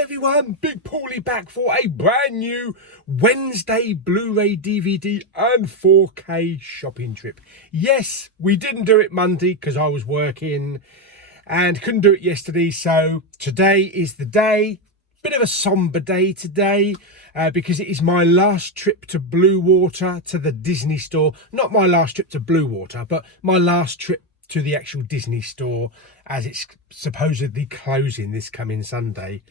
Hey everyone, Big Pauly back for a brand new Wednesday Blu-ray, DVD and 4K shopping trip. Yes, we didn't do it Monday because I was working and couldn't do it yesterday, so today is the day. Bit of a somber day today because it is my last trip to Bluewater, to the Disney store. Not my last trip to Bluewater, but my last trip to the actual Disney store, as it's supposedly closing this coming Sunday.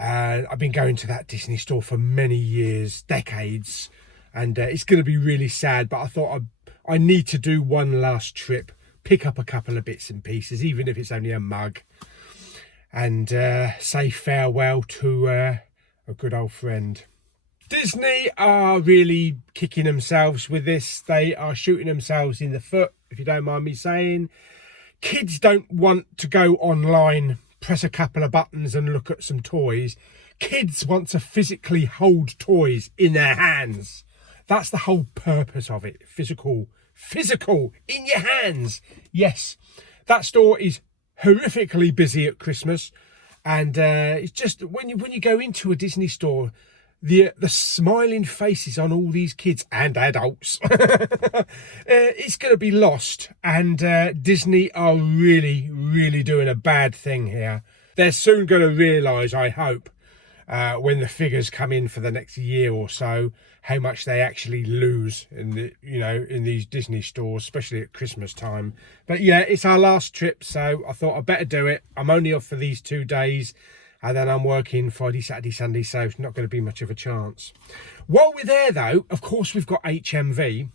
I've been going to that Disney store for many years, decades, and it's going to be really sad, but I thought I need to do one last trip, pick up a couple of bits and pieces, even if it's only a mug, and say farewell to a good old friend. Disney are really kicking themselves with this. They are shooting themselves in the foot, if you don't mind me saying. Kids don't want to go online, press a couple of buttons and look at some toys. Kids want to physically hold toys in their hands. That's the whole purpose of it. Physical, in your hands. Yes, that store is horrifically busy at Christmas, and it's just when you go into a Disney store, the smiling faces on all these kids and adults, it's going to be lost, and Disney are really doing a bad thing here. They're soon going to realise, I hope, when the figures come in for the next year or so, how much they actually lose in in these Disney stores, especially at Christmas time. But yeah, it's our last trip, so I thought I'd better do it. I'm only off for these 2 days, and then I'm working Friday, Saturday, Sunday, so it's not going to be much of a chance. While we're there, though, of course, we've got HMV.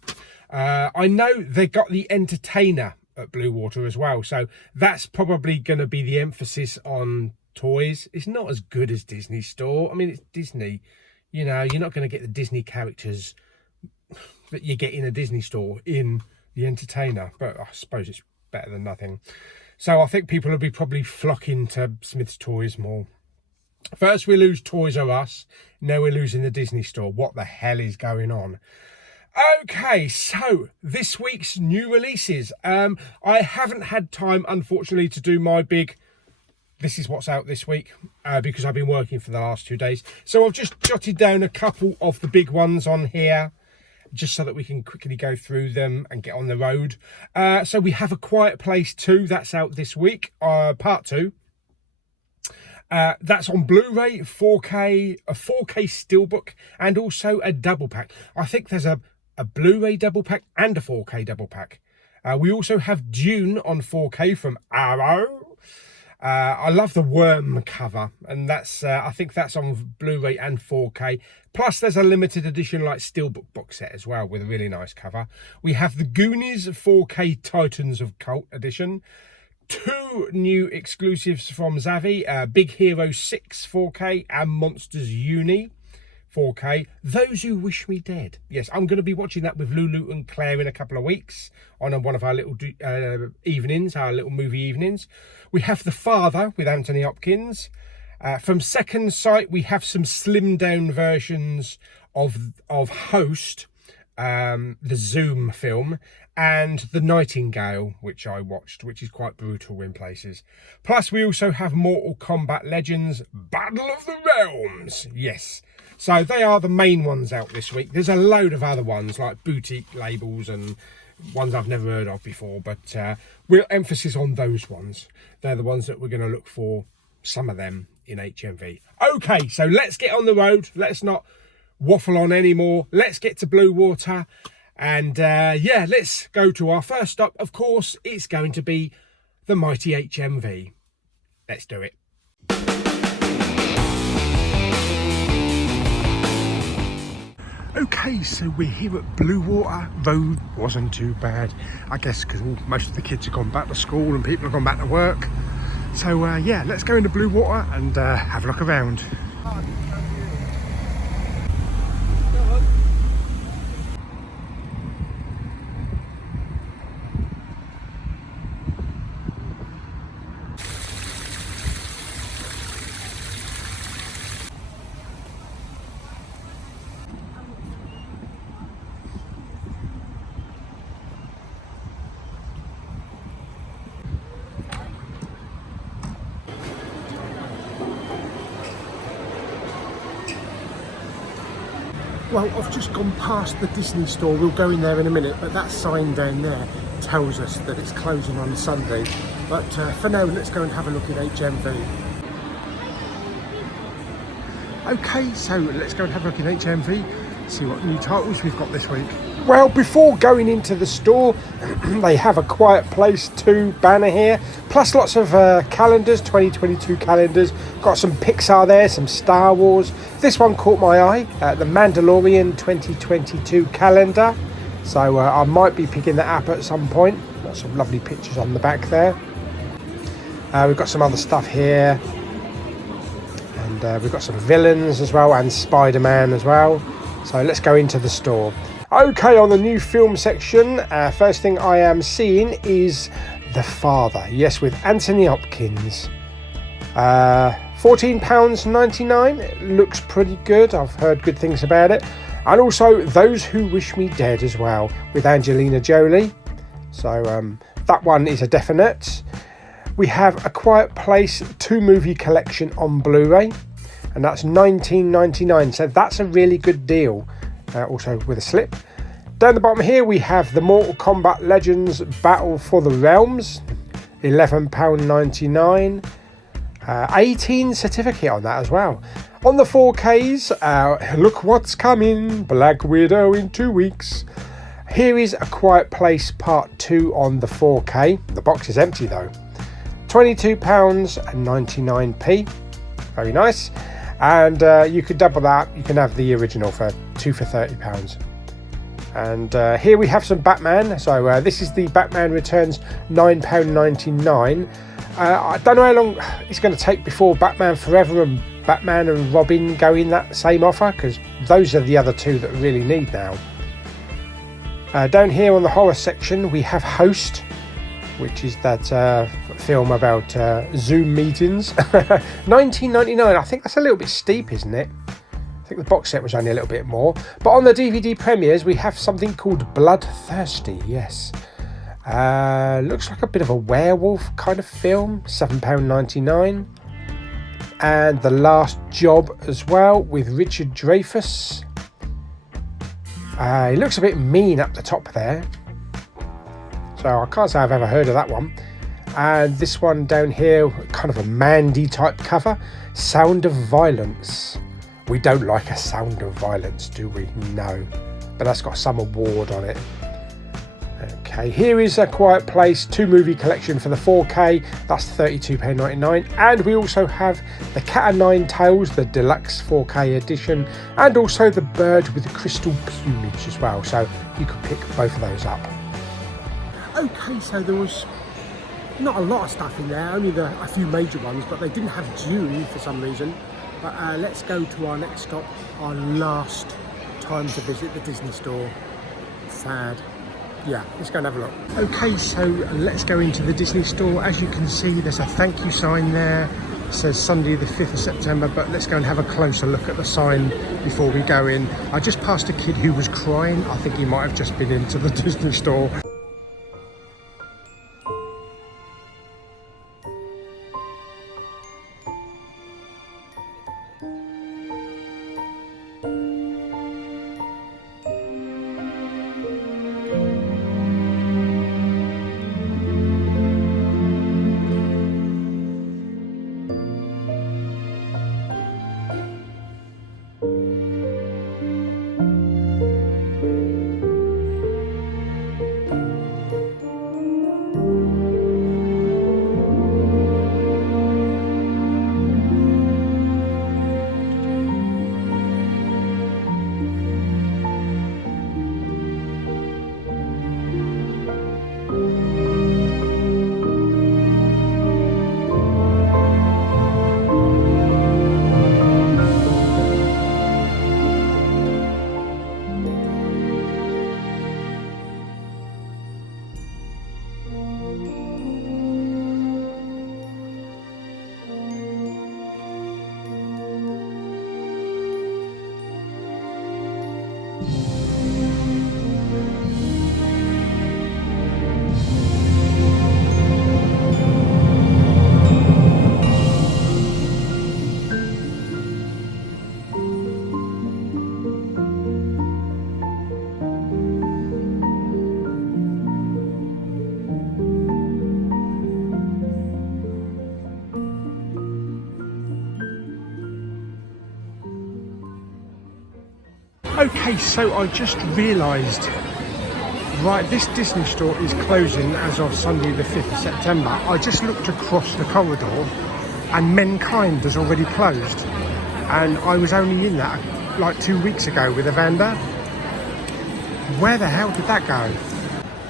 I know they got the Entertainer at Bluewater as well, so that's probably going to be the emphasis on toys. It's not as good as Disney store. I mean, it's Disney. You know, you're not going to get the Disney characters that you get in a Disney store in the Entertainer, but I suppose it's better than nothing. So I think people will be probably flocking to Smith's Toys more. First we lose Toys R Us, now we're losing the Disney store. What the hell is going on? Okay, so this week's new releases. I haven't had time, unfortunately, to do my big this is what's out this week because I've been working for the last 2 days. So I've just jotted down a couple of the big ones on here, just so that we can quickly go through them and get on the road. So we have A Quiet Place 2, that's out this week, part 2. That's on Blu-ray, 4K, a 4K Steelbook, and also a double pack. I think there's a Blu-ray double pack and a 4K double pack. We also have Dune on 4K from Arrow. I love the worm cover, and that's I think that's on Blu-ray and 4K. Plus, there's a limited edition like Steelbook box set as well with a really nice cover. We have the Goonies 4K Titans of Cult edition. 2 new exclusives from Zavvi, Big Hero 6 4K and Monsters Uni 4K. Those Who Wish Me Dead. Yes, I'm going to be watching that with Lulu and Claire in a couple of weeks on one of our little evenings, our little movie evenings. We have The Father with Anthony Hopkins. From Second Sight, we have some slimmed down versions of Host, the Zoom film, and The Nightingale, which I watched, which is quite brutal in places. Plus, we also have Mortal Kombat Legends Battle of the Realms. Yes. So they are the main ones out this week. There's a load of other ones like boutique labels and ones I've never heard of before, but we'll emphasis on those ones. They're the ones that we're going to look for, some of them in HMV. Okay, so let's get on the road. Let's not waffle on anymore. Let's get to Bluewater, and yeah, let's go to our first stop. Of course, it's going to be the mighty HMV. Let's do it. Okay, so we're here at Bluewater. Road wasn't too bad, I guess, because most of the kids have gone back to school and people have gone back to work. So yeah, let's go into Bluewater and have a look around. Well, I've just gone past the Disney store. We'll go in there in a minute, but that sign down there tells us that it's closing on Sunday. But for now, let's go and have a look at HMV. Okay, so let's go and have a look at HMV, see what new titles we've got this week. Well, before going into the store, they have a Quiet Place 2 banner here, plus lots of calendars, 2022 calendars. Got some Pixar there, some Star Wars. This one caught my eye, the Mandalorian 2022 calendar. So I might be picking that up at some point. Got some lovely pictures on the back there. We've got some other stuff here. And we've got some villains as well, and Spider-Man as well. So let's go into the store. Okay, on the new film section, first thing I am seeing is The Father. Yes, with Anthony Hopkins. £14.99. It looks pretty good. I've heard good things about it. And also Those Who Wish Me Dead as well, with Angelina Jolie. So that one is a definite. We have A Quiet Place 2 movie collection on Blu-ray, and that's £19.99. So that's a really good deal. Also with a slip. Down the bottom here we have the Mortal Kombat Legends Battle for the Realms, £11.99. 18 certificate on that as well. On the 4Ks, look what's coming, Black Widow in 2 weeks. Here is A Quiet Place Part 2 on the 4K. The box is empty though. £22.99. Very nice. And you could double that. You can have the original for £2 for £30. And here we have some Batman. So this is the Batman Returns, £9.99. I don't know how long it's going to take before Batman Forever and Batman and Robin go in that same offer, because those are the other two that we really need now. Down here on the horror section we have Host, which is that film about Zoom meetings. £19.99. I think that's a little bit steep, isn't it? I think the box set was only a little bit more. But on the DVD premieres we have something called Bloodthirsty. Yes. Looks like a bit of a werewolf kind of film. £7.99. And The Last Job as well, with Richard Dreyfuss. He looks a bit mean up the top there. So I can't say I've ever heard of that one. And this one down here, kind of a Mandy type cover, Sound of Violence. We don't like a Sound of Violence, do we? No. But that's got some award on it. Okay, here is A Quiet Place 2 movie collection for the 4K. That's £32.99. And we also have The Cat o' Nine Tails, the deluxe 4K edition, and also The Bird with the Crystal Plumage as well. So you could pick both of those up. Okay, so there was not a lot of stuff in there, only a few major ones, but they didn't have Dune for some reason. But let's go to our next stop, our last time to visit the Disney store. Sad. Yeah, let's go and have a look. Okay, so let's go into the Disney store. As you can see, there's a thank you sign there. It says Sunday the 5th of September, but let's go and have a closer look at the sign before we go in. I just passed a kid who was crying. I think he might have just been into the Disney store. Okay, so I just realised, right, this Disney store is closing as of Sunday the 5th of September. I just looked across the corridor and Mankind has already closed. And I was only in that like 2 weeks ago with Evander. Where the hell did that go?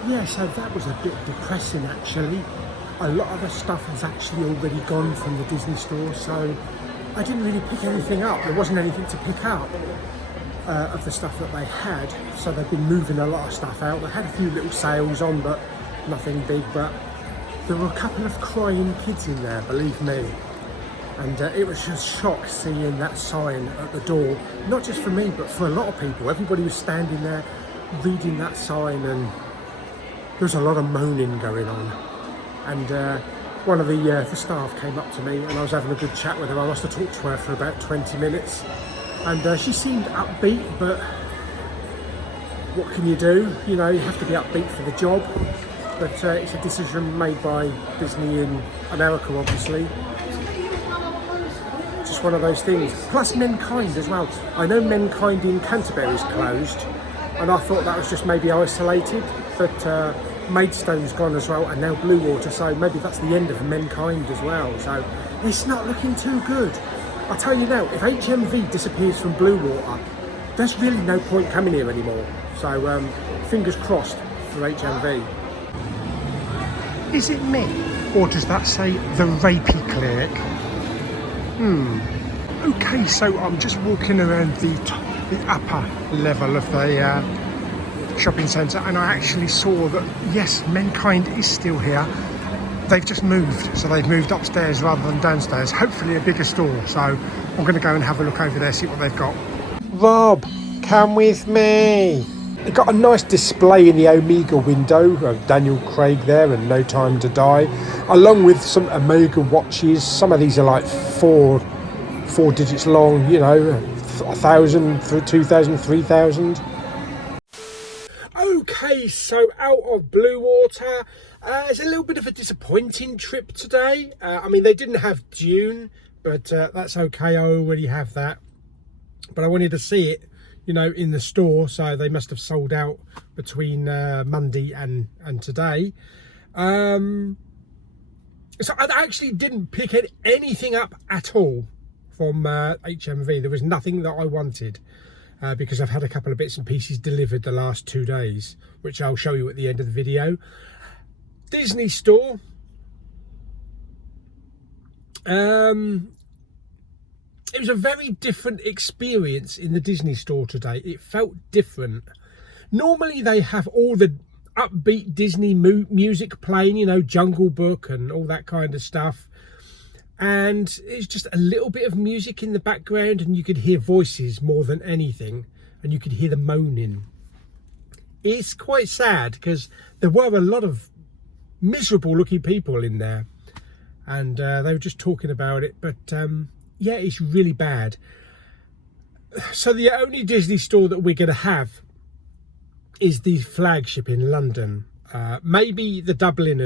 Yeah, so that was a bit depressing actually. A lot of the stuff has actually already gone from the Disney store, so I didn't really pick anything up. There wasn't anything to pick up of the stuff that they had, so they've been moving a lot of stuff out. They had a few little sales on, but nothing big. But there were a couple of crying kids in there, believe me. And it was just shock seeing that sign at the door, not just for me, but for a lot of people. Everybody was standing there reading that sign, and there was a lot of moaning going on. And one of the staff came up to me, and I was having a good chat with her. I must have talked to her for about 20 minutes. And she seemed upbeat, but what can you do? You know, you have to be upbeat for the job. But it's a decision made by Disney in America, obviously. Just one of those things. Plus Mankind as well. I know Mankind in Canterbury is closed, and I thought that was just maybe isolated. But Maidstone's gone as well, and now Bluewater, so maybe that's the end of Mankind as well. So it's not looking too good. I'll tell you now, if HMV disappears from Bluewater, there's really no point coming here anymore. So fingers crossed for HMV. Is it me, or does that say the Rapey Clinic? Okay, so I'm just walking around the upper level of the shopping centre, and I actually saw that, yes, Mankind is still here. They've just moved, so they've moved upstairs rather than downstairs. Hopefully a bigger store, so I'm going to go and have a look over there, see what they've got. Rob, come with me. They've got a nice display in the Omega window of Daniel Craig there and No Time to Die, along with some Omega watches. Some of these are like four digits long, you know, 1,000, 2,000, 3,000. Okay, so out of Bluewater, it's a little bit of a disappointing trip today. I mean, they didn't have Dune, but that's okay. I already have that. But I wanted to see it, you know, in the store. So they must have sold out between Monday and today. So I actually didn't pick anything up at all from HMV. There was nothing that I wanted. Because I've had a couple of bits and pieces delivered the last 2 days, which I'll show you at the end of the video. Disney store. It was a very different experience in the Disney store today. It felt different. Normally they have all the upbeat Disney music playing, you know, Jungle Book and all that kind of stuff. And it's just a little bit of music in the background, and you could hear voices more than anything, and you could hear the moaning. It's quite sad because there were a lot of miserable looking people in there, and they were just talking about it. But yeah, it's really bad. So the only Disney store that we're going to have is the flagship in London. Maybe the Dublin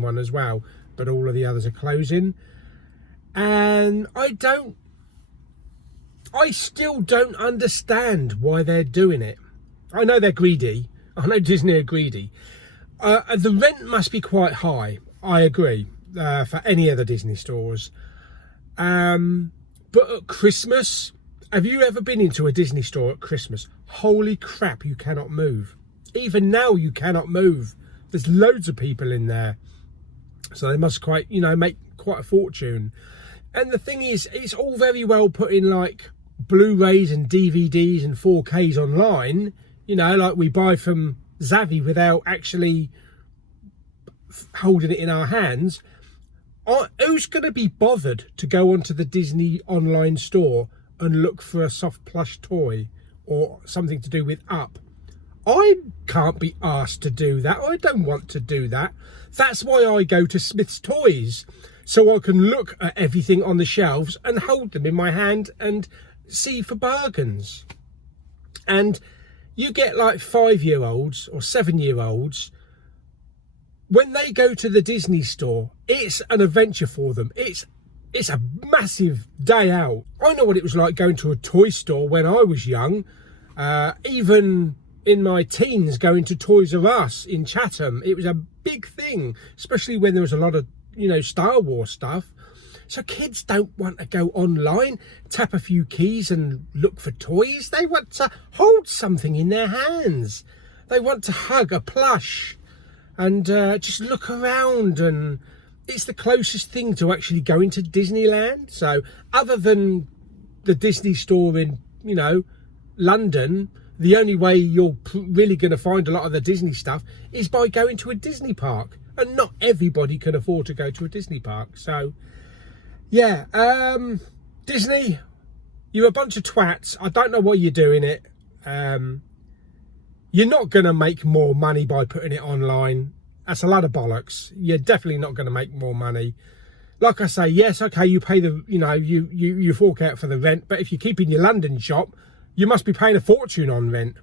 one as well, but all of the others are closing. And I still don't understand why they're doing it. I know they're greedy. I know Disney are greedy. The rent must be quite high. I agree, for any other Disney stores. But at Christmas, have you ever been into a Disney store at Christmas? Holy crap, you cannot move. Even now you cannot move. There's loads of people in there. So they must make quite a fortune. And the thing is, it's all very well putting like Blu-rays and DVDs and 4Ks online, you know, like we buy from Zavvi without actually holding it in our hands. Who's going to be bothered to go onto the Disney online store and look for a soft plush toy or something to do with Up? I can't be asked to do that. I don't want to do that. That's why I go to Smith's Toys, so I can look at everything on the shelves and hold them in my hand and see for bargains. And you get like 5-year-olds or 7-year-olds, when they go to the Disney store, it's an adventure for them. It's a massive day out. I know what it was like going to a toy store when I was young. Even in my teens, going to Toys R Us in Chatham, it was a big thing, especially when there was a lot of, you know, Star Wars stuff. So kids don't want to go online, tap a few keys and look for toys. They want to hold something in their hands. They want to hug a plush and just look around, and it's the closest thing to actually going to Disneyland. So other than the Disney store in, you know, London, the only way you're really going to find a lot of the Disney stuff is by going to a Disney park, and not everybody can afford to go to a Disney park. So yeah, Disney, you're a bunch of twats. I don't know why you're doing it. You're not going to make more money by putting it online. That's a lot of bollocks. You're definitely not going to make more money. Like I say, yes, okay, you pay the, you know, you fork out for the rent, but if you're keeping your London shop, you must be paying a fortune on rent.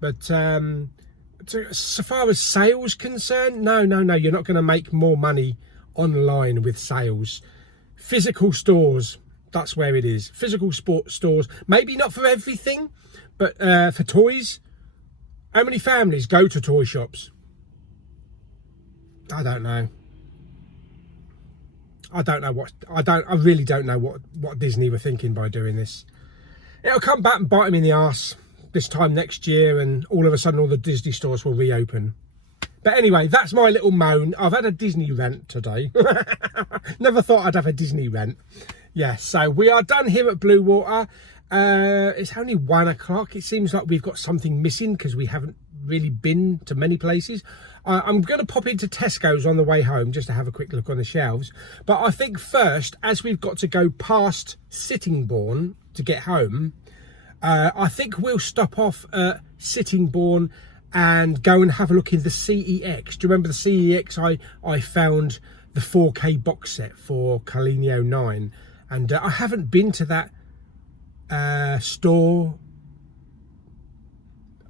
But so far as sales concerned, no, you're not going to make more money online with sales. Physical stores, that's where it is. Physical stores, maybe not for everything, but for toys. How many families go to toy shops? I don't know. I really don't know what Disney were thinking by doing this. It'll come back and bite them in the arse this time next year, and all of a sudden all the Disney stores will reopen. But anyway, that's my little moan. I've had a Disney rant today. Never thought I'd have a Disney rant. Yeah, so we are done here at Bluewater. It's only 1 o'clock. It seems like we've got something missing because we haven't really been to many places. I'm going to pop into Tesco's on the way home just to have a quick look on the shelves. But I think first, as we've got to go past Sittingbourne to get home, I think we'll stop off at Sittingbourne and go and have a look in the CEX. Do you remember the CEX? I found the 4K box set for Carlinio 9, and I haven't been to that store.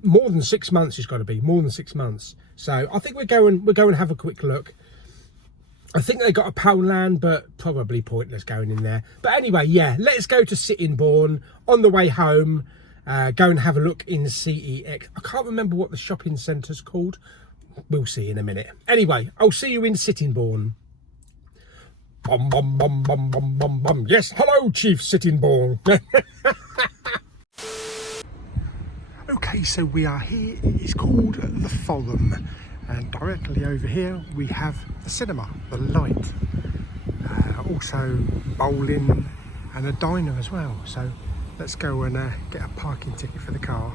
More than 6 months. It's got to be more than 6 months. So I think we're going to have a quick look. I think they got a Poundland, but probably pointless going in there. But anyway, yeah, let's go to Sittingbourne on the way home. Go and have a look in CEX. I can't remember what the shopping centre's called. We'll see in a minute. Anyway, I'll see you in Sittingbourne. Bum, bum, bum, bum, bum, bum, bum. Yes, hello, Chief Sittingbourne. Okay, so we are here. It's called the Forum, and directly over here we have the cinema, the light, also bowling and a diner as well. So let's go and get a parking ticket for the car.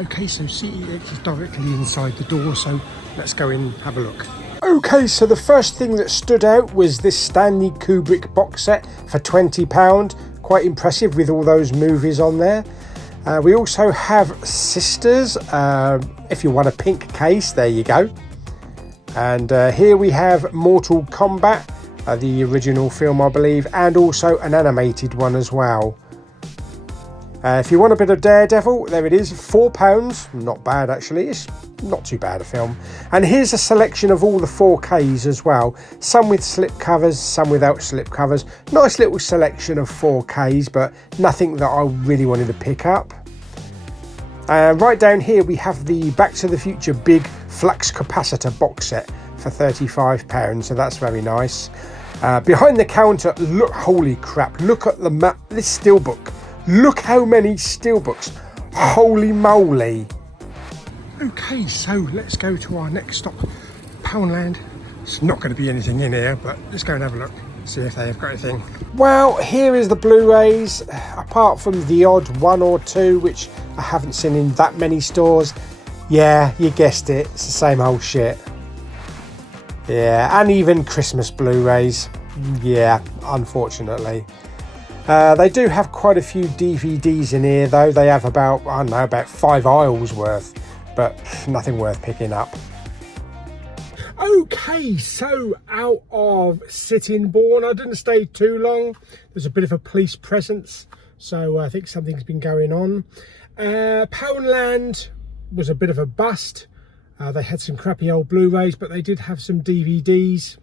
Okay, so CEX is directly inside the door, so let's go in and have a look. Okay, so the first thing that stood out was this Stanley Kubrick box set for £20. Quite impressive with all those movies on there. We also have Sisters. If you want a pink case, there you go. And here we have Mortal Kombat, the original film, I believe, and also an animated one as well. If you want a bit of Daredevil, there it is, £4. Not bad, actually. It's not too bad a film. And here's a selection of all the 4Ks as well. Some with slip covers, some without slip covers. Nice little selection of 4Ks, but nothing that I really wanted to pick up. Right down here we have the Back to the Future big flux capacitor box set for £35, so that's very nice. Behind the counter, look, holy crap, look at the map, this steelbook. Look how many steelbooks, holy moly. Okay, so let's go to our next stop, Poundland. It's not going to be anything in here, but let's go and have a look, see if they have got anything. Well, here is the Blu-rays, apart from the odd one or two, which I haven't seen in that many stores. Yeah, you guessed it, it's the same old shit. Yeah, and even Christmas Blu-rays. Yeah, unfortunately. They do have quite a few DVDs in here though. They have about, I don't know, about 5 aisles worth, but nothing worth picking up. Okay, so out of Sittingbourne, I didn't stay too long. There's a bit of a police presence, so I think something's been going on. Poundland was a bit of a bust. They had some crappy old Blu-rays, but they did have some DVDs.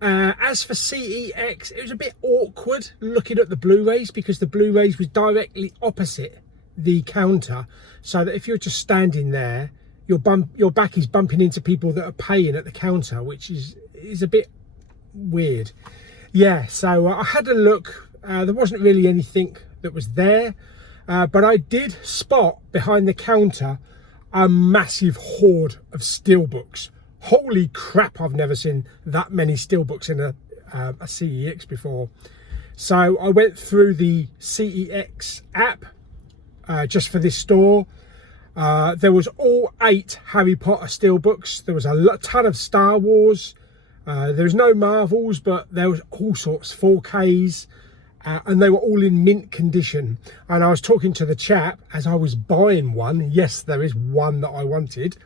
As for CEX, it was a bit awkward looking at the Blu-rays because the Blu-rays was directly opposite the counter, so that if you're just standing there, your back is bumping into people that are paying at the counter, which is a bit weird. Yeah, so I had a look. There wasn't really anything that was there, but I did spot behind the counter a massive hoard of Steelbooks. Holy crap, I've never seen that many Steelbooks in a CEX before. So I went through the CEX app just for this store. There was all 8 Harry Potter Steelbooks. There was a ton of Star Wars. There was no Marvels, but there was all sorts, 4Ks, and they were all in mint condition. And I was talking to the chap as I was buying one. Yes, there is one that I wanted.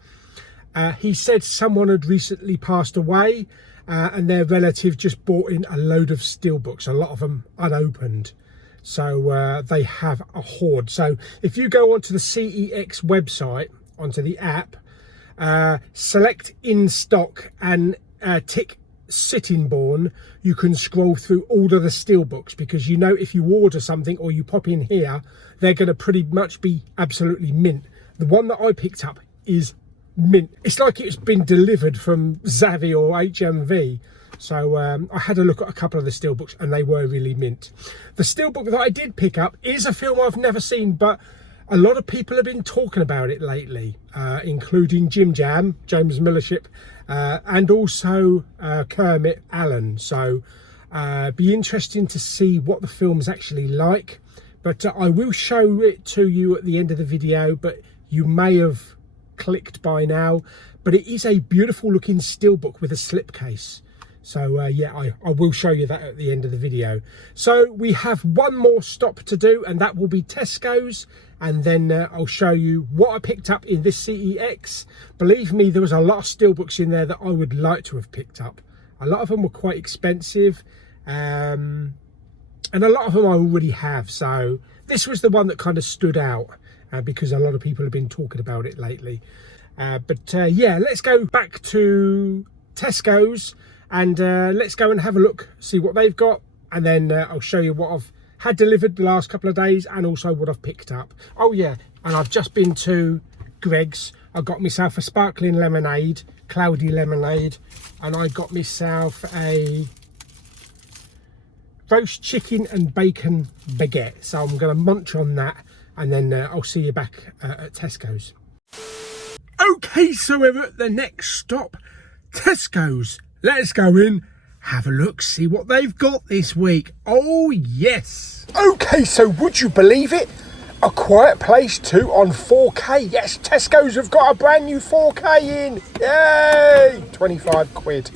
He said someone had recently passed away, and their relative just bought in a load of Steelbooks, a lot of them unopened. So they have a hoard. So if you go onto the CEX website, onto the app, select in stock and tick Sittingbourne, you can scroll through all of the Steelbooks, because you know if you order something or you pop in here, they're going to pretty much be absolutely mint. The one that I picked up is mint. It's like it's been delivered from Zavvi or HMV. So I had a look at a couple of the Steelbooks and they were really mint. The Steelbook that I did pick up is a film I've never seen, but a lot of people have been talking about it lately, including James Millership, and also Kermit Allen. So be interesting to see what the film's actually like. But I will show it to you at the end of the video, but you may have clicked by now. But it is a beautiful looking Steelbook with a slipcase. So yeah, I will show you that at the end of the video. So we have one more stop to do, and that will be Tesco's, and then I'll show you what I picked up in this CEX. Believe me, there was a lot of Steelbooks in there that I would like to have picked up. A lot of them were quite expensive, and a lot of them I already have. So this was the one that kind of stood out because a lot of people have been talking about it lately. But yeah, let's go back to Tesco's. And let's go and have a look, see what they've got, and then I'll show you what I've had delivered the last couple of days, and also what I've picked up. Oh yeah, and I've just been to Greggs. I got myself a sparkling lemonade, cloudy lemonade, and I got myself a roast chicken and bacon baguette. So I'm going to munch on that, and then I'll see you back at Tesco's. Okay, so we're at the next stop, Tesco's. Let's go in, have a look, see what they've got this week. Oh yes. Okay, so would you believe it? A Quiet Place 2 on 4K. Yes, Tesco's have got a brand new 4K in. Yay! 25 quid.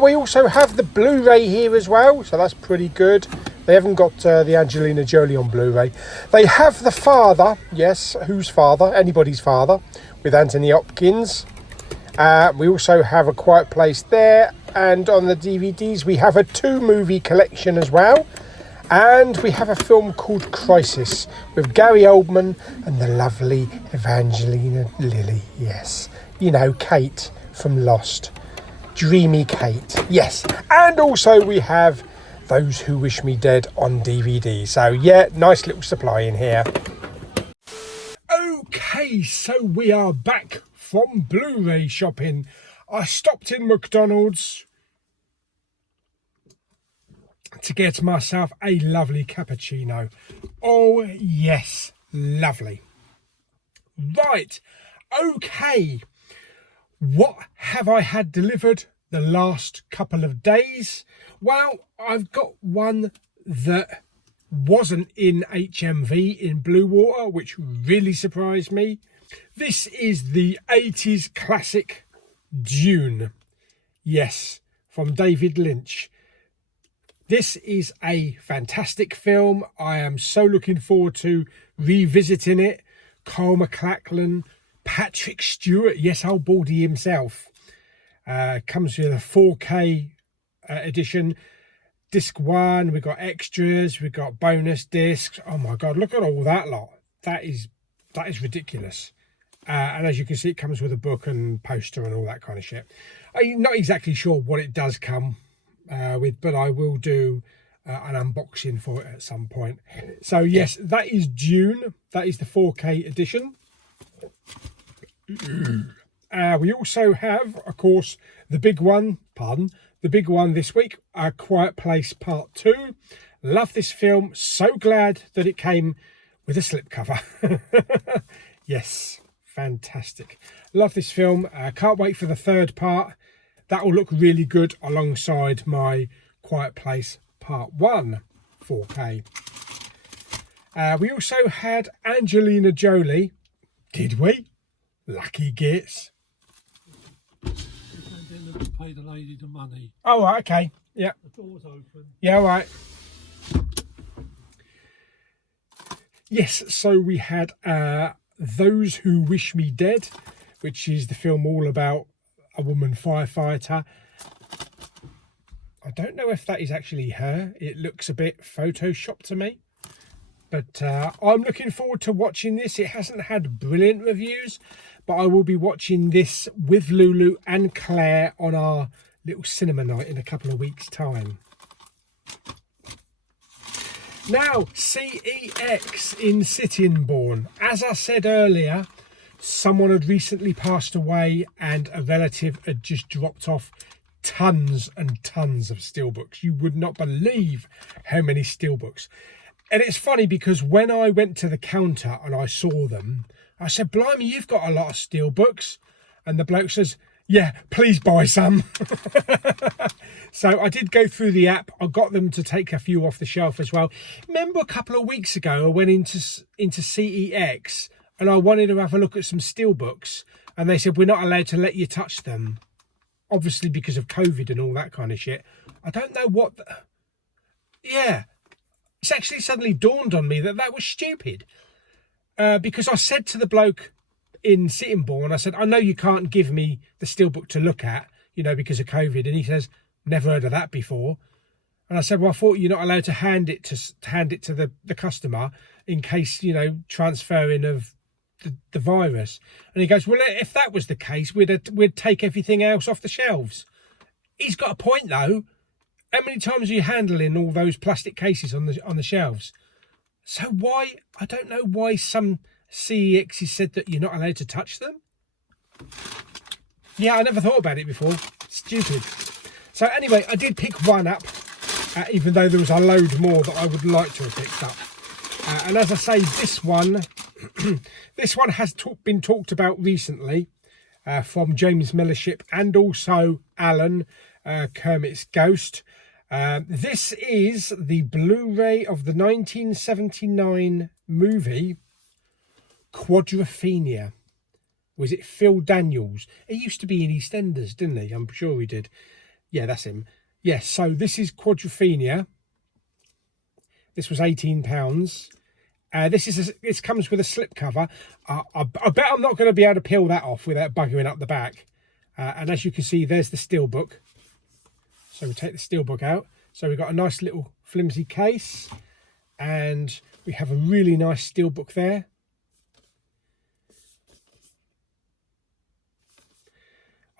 We also have the Blu-ray here as well, so that's pretty good. They haven't got the Angelina Jolie on Blu-ray. They have The Father. Yes, whose father? Anybody's father, with Anthony Hopkins. We also have A Quiet Place there, and on the DVDs we have a 2-movie collection as well, and we have a film called Crisis with Gary Oldman and the lovely Evangelina Lilly. Yes, you know, Kate from Lost, dreamy Kate. Yes, and also we have Those Who Wish Me Dead on DVD. So yeah, nice little supply in here. Okay, so we are back from Blu-ray shopping. I stopped in McDonald's to get myself a lovely cappuccino. Oh yes, lovely. Right, okay. What have I had delivered the last couple of days? Well, I've got one that wasn't in HMV, in Bluewater, which really surprised me. This is the 80s classic Dune. Yes, from David Lynch. This is a fantastic film. I am so looking forward to revisiting it. Kyle MacLachlan, Patrick Stewart, yes, old Baldy himself. Comes with a 4K edition. Disc 1, we've got extras, we've got bonus discs. Oh my God, look at all that lot. That is ridiculous. And as you can see, it comes with a book and poster and all that kind of shit. I'm not exactly sure what it does come with, but I will do an unboxing for it at some point. So yes, that is June. That is the 4K edition. We also have, of course, the big one, the big one this week, A Quiet Place Part 2. Love this film. So glad that it came with a slipcover. Yes, fantastic. Love this film. Can't wait for the third part. That will look really good alongside my Quiet Place Part 1 4K. We also had Angelina Jolie. Did we? Lucky gits. Pay the lady the money. Oh, right, okay. Yeah. The door's open. Yeah, right. Yes, so we had Those Who Wish Me Dead, which is the film all about a woman firefighter. I don't know if that is actually her. It looks a bit photoshopped to me. But I'm looking forward to watching this. It hasn't had brilliant reviews, but I will be watching this with Lulu and Claire on our little cinema night in a couple of weeks' time. Now, CEX in Sittingbourne. As I said earlier, someone had recently passed away and a relative had just dropped off tons and tons of steelbooks. You would not believe how many steelbooks. And it's funny because when I went to the counter and I saw them, I said, blimey, you've got a lot of steelbooks. And the bloke says, yeah, please buy some. So I did go through the app. I got them to take a few off the shelf as well. Remember a couple of weeks ago, I went into CEX and I wanted to have a look at some steelbooks. And they said, we're not allowed to let you touch them. Obviously because of COVID and all that kind of shit. I don't know what... Yeah. It's actually suddenly dawned on me that that was stupid. Because I said to the bloke in Sittingbourne, I said, I know you can't give me the steelbook to look at, you know, because of COVID. And he says, never heard of that before. And I said, well, I thought you're not allowed to hand it to the customer in case, you know, transferring of the virus. And he goes, well, if that was the case, we'd take everything else off the shelves. He's got a point though. How many times are you handling all those plastic cases on the shelves? So why, I don't know why some CEXs said that you're not allowed to touch them. Yeah, I never thought about it before. Stupid. So anyway, I did pick one up, even though there was a load more that I would like to have picked up. And as I say, this one, this one has been talked about recently from James Millership and also Alan Kermit's Ghost. This is the Blu-ray of the 1979 movie Quadrophenia. Was it Phil Daniels? He used to be in EastEnders, didn't he? I'm sure he did. Yeah, that's him. Yes, so this is Quadrophenia. This was £18. This comes with a slipcover. I bet I'm not going to be able to peel that off without buggering up the back. And as you can see, there's the steelbook. So we take the steelbook out. So we've got a nice little flimsy case. And we have a really nice steelbook there.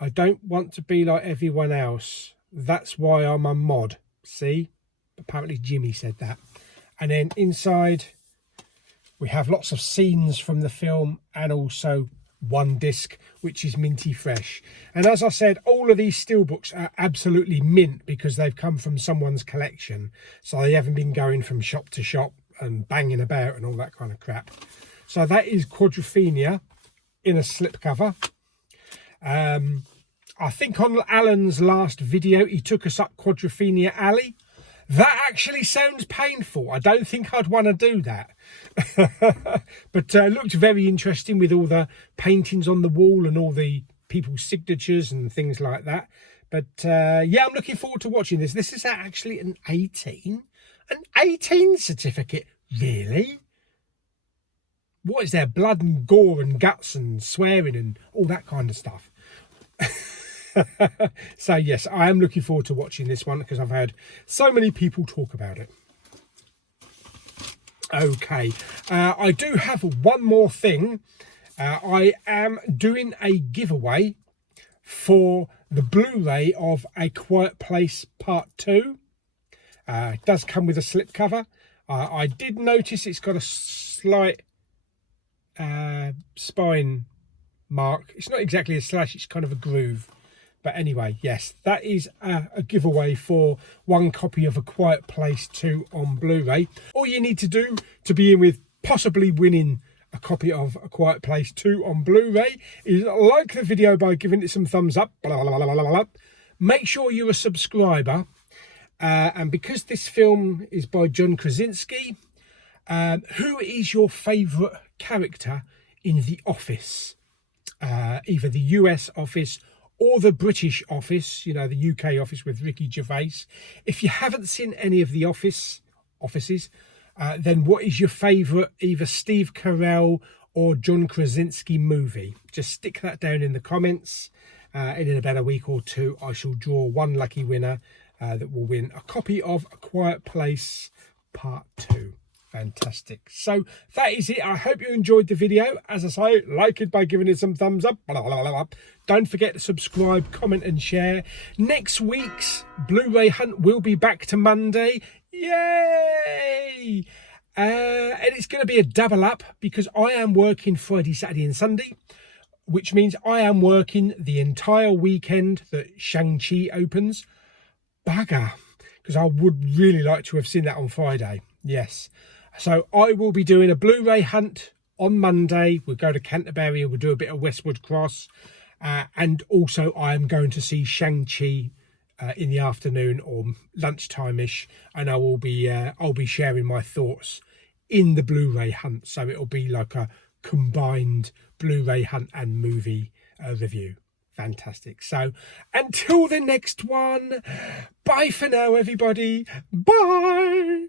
I don't want to be like everyone else. That's why I'm a mod. See? Apparently Jimmy said that. And then inside we have lots of scenes from the film and also one disc, which is minty fresh. And as I said, all of these steelbooks are absolutely mint because they've come from someone's collection. So they haven't been going from shop to shop and banging about and all that kind of crap. So that is Quadrophenia in a slipcover. I think on Alan's last video, he took us up Quadrophenia Alley. That actually sounds painful. I don't think I'd want to do that. But looked very interesting with all the paintings on the wall and all the people's signatures and things like that. But yeah, I'm looking forward to watching this. This is actually an 18? An 18 certificate? Really? What is there? Blood and gore and guts and swearing and all that kind of stuff. So yes, I am looking forward to watching this one because I've had so many people talk about it. Okay, I do have one more thing. I am doing a giveaway for the Blu-ray of A Quiet Place Part 2. It does come with a slipcover. I did notice it's got a slight spine mark. It's not exactly a slash, it's kind of a groove. But anyway, yes, that is a giveaway for one copy of A Quiet Place 2 on Blu-ray. All you need to do to be in with possibly winning a copy of A Quiet Place 2 on Blu-ray is like the video by giving it some thumbs up. Blah, blah, blah, blah, blah. Make sure you're a subscriber. And because this film is by John Krasinski, who is your favourite character in The Office? Either the US Office or the British Office, you know, the UK Office with Ricky Gervais. If you haven't seen any of the offices, then what is your favourite either Steve Carell or John Krasinski movie? Just stick that down in the comments. And in about a week or two, I shall draw one lucky winner that will win a copy of A Quiet Place Part 2. Fantastic. So that is it. I hope you enjoyed the video. As I say, like it by giving it some thumbs up. Blah, blah, blah, blah. Don't forget to subscribe, comment and share. Next week's Blu-ray hunt will be back to Monday. Yay! And it's going to be a double up because I am working Friday, Saturday and Sunday, which means I am working the entire weekend that Shang-Chi opens. Bugger, because I would really like to have seen that on Friday. Yes. So I will be doing a Blu-ray hunt on Monday. We'll go to Canterbury and we'll do a bit of Westwood Cross. And also I am going to see Shang-Chi in the afternoon or lunchtime-ish. And I'll be sharing my thoughts in the Blu-ray hunt. So it'll be like a combined Blu-ray hunt and movie review. Fantastic. So until the next one, bye for now, everybody. Bye.